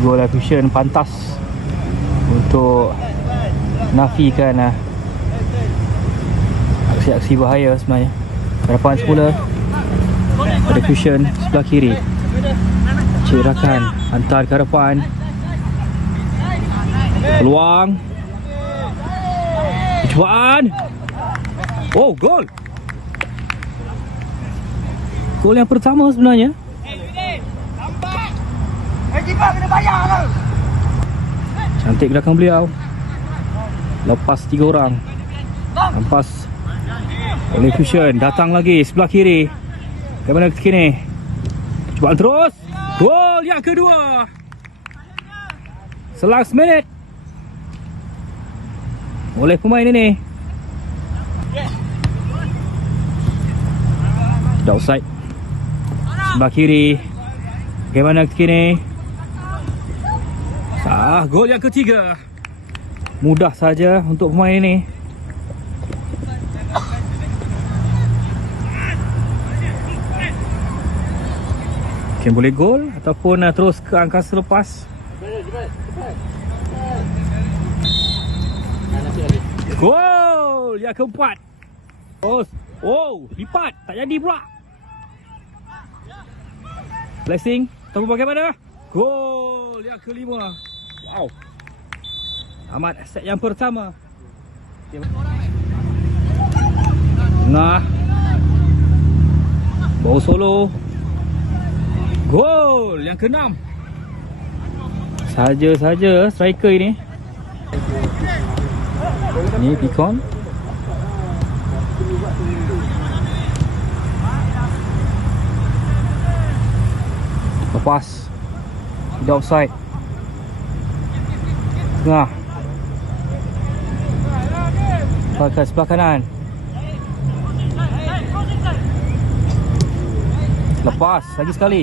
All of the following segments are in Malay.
Goal Fusion pantas untuk nafikan aksi-aksi bahaya sebenarnya. Harapan semula pada Fusion sebelah kiri. Cik Rakan hantar ke hadapan. Peluang. Percubaan. Oh, gol. Gol yang pertama sebenarnya. Cantik gerakan beliau. Lepas 3 orang. Lepas oleh Fusion. Datang lagi sebelah kiri. Bagaimana ketika ni? Percubaan terus. Gol yang kedua. Selang seminit oleh pemain ini. Dah offside. Sebelah kiri. Bagaimana ketika ni? Gol yang ketiga. Mudah saja untuk pemain ini. Mungkin boleh gol ataupun terus ke angkasa lepas. Gol yang keempat. Oh, lipat. Tak jadi pula. Blessing. Tahu bagaimana? Gol yang kelima. Wow. Amat set yang pertama. Tengah. Bawa solo. Gol yang keenam. Saja-saja striker ini. Ni Picon. Lepas. Tidak offside. Tengah. Pakai sebelah kanan. Lepas lagi sekali.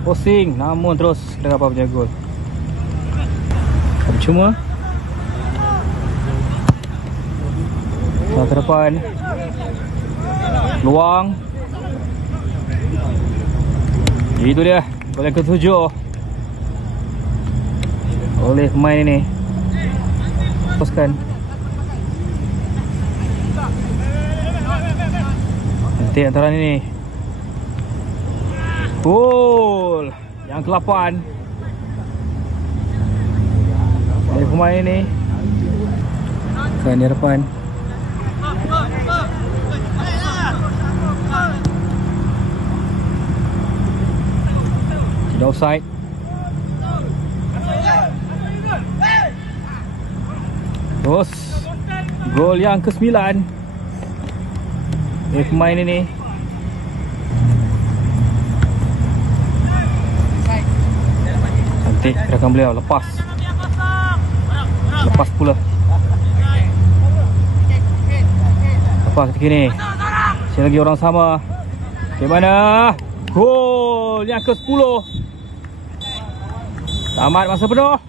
Posing, namun terus kena apa punya gol. Cuma ke depan. Peluang. Itu dia gol yang ke-7 oleh pemain ini. Lepaskan. Nanti antara ini. Gol yang ke-8 oleh pemain ini. Kan di hadapan. Tidak offside. Terus gol yang ke-9 oleh pemain ini. Cantik gerakan beliau. Lepas pula. Lepas ketika ini. Masih lagi orang sama. Bagaimana? Gol yang ke-10. Tamat masa penuh.